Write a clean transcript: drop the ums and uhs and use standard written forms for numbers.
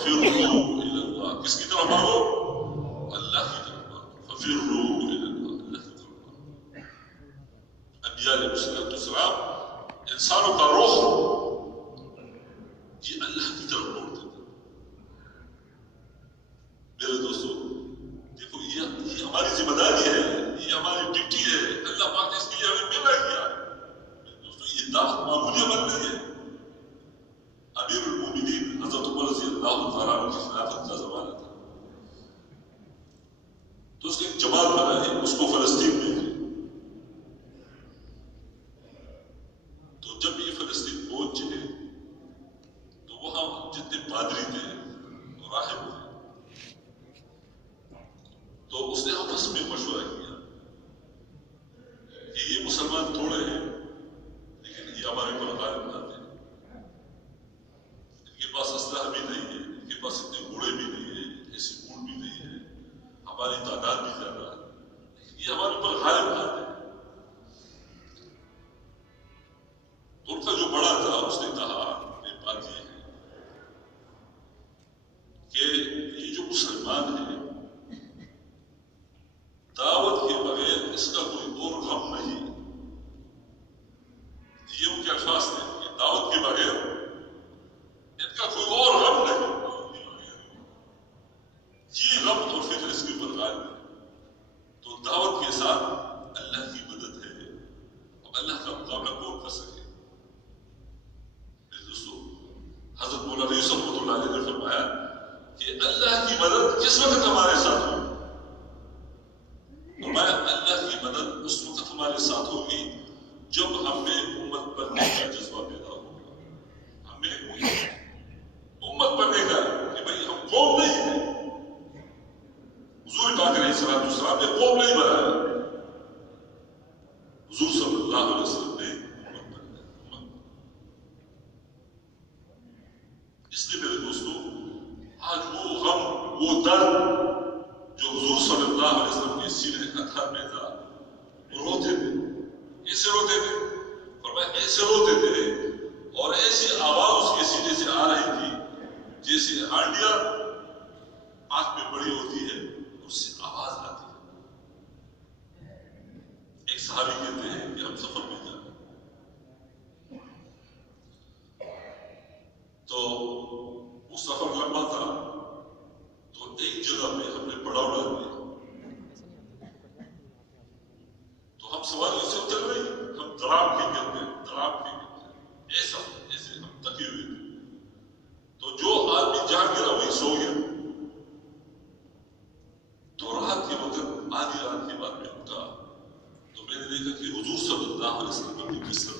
فَفِرُّوا إِلَى اللَّهِ، کس کی طرف بھاگو؟ اللہ کی طرف بھاگو. فَفِرُّوا إِلَى اللَّهِ، اللہ کی طرف بھاگو. انبیاء علیہ السلام انسانوں کا رخ یہ اللہ کی طرف موڑتے تھے. میرے دوستو دیکھو، یہ ہماری ذمہ داری ہے، یہ ہماری ڈیوٹی ہے. اللہ پاک نے اس کے لیے ہمیں پیدا کیا. دوستو یہ دعوت معمولی عمل نہیں ہے. امیر المومنین حضرت عمر رضی اللہ تعالیٰ عنہ کی خلافت کا زمانہ تھا، تو اس نے ایک جماعت بنائی، اس کو فلسطین بھیجی. تو جب یہ فلسطین پہنچے تو وہاں جتنے پادری تھے، راہب تھے، تو اس نے آپس میں مشورہ کیا کہ یہ مسلمان تھوڑے ہیں لیکن یہ ہمارے پر غالب آتے ہیں. ان کے پاس اسلحہ بھی نہیں ہے، ان کے پاس اتنے گھوڑے بھی نہیں ہے، ایسی اونٹ بھی نہیں ہے، ہماری تعداد بھی زیادہ ہے، لیکن یہ ہمارے پر غالب آتے ہیں. تو ان کا جو بڑا تھا اس نے کہا یہ بات یہ ہے کہ یہ جو مسلمان ہے دعوت کے بغیر اس کا کوئی اور غم نہیں. یہ ان کے الفاظ تھے کہ دعوت کے بغیر ان کا کوئی اور غم نہیں. یہ غم اور فکر اس کے اوپر غالب ہے. تو دعوت کے ساتھ اللہ کی مدد ہے. اب اللہ کا مقابلہ کون کر سکے؟ میرے دوستو حضرت مولانا یوسف رحمۃ اللہ علیہ نے فرمایا کہ اللہ کی مدد کس وقت ہمارے ساتھ ہوگی؟ فرمایا اللہ کی مدد اس وقت ہمارے ساتھ ہوگی جب ہم میں امت بننے کا جذبہ پیدا ہوگا. ہمیں امت بننے کا کہ بھئی ہم قوم نہیں ہیں. حضور پاک علیہ السلام نے قوم نہیں بنایا، حضور صلی اللہ علیہ وسلم نے امت بنایا. اس لیے میرے دوستو آج وہ غم، وہ درد جو حضور صلی اللہ علیہ وسلم کے سینے اطہر میں تھا، وہ روتے تھے. ایسے روتے تھے، فرمایا ایسے روتے تھے اور ایسی آواز اس کے سینے سے آ رہی تھی جیسے ہانڈیا آنکھ میں بڑی ہوتی ہے اس سے آواز آتی ہے. ایک صحابی کہتے ہیں کہ ہم سفر میں جا رہے تو وہ سفر لمبا تھا، تو ایک جگہ پہ ہم نے پڑاؤ ڈال دیا. تو ہم سواریوں سے اتر رہے، ہم درام پھینکتے ایسا جیسے ہم تکے ہوئے تھے. تو جو آدمی جہاں گرا وہی سو گیا. تو رات کے وقت آدھی رات کے بعد میں اٹھا تو میں نے دیکھا کہ حضور صلی اللہ علیہ وسلم اپنی بستر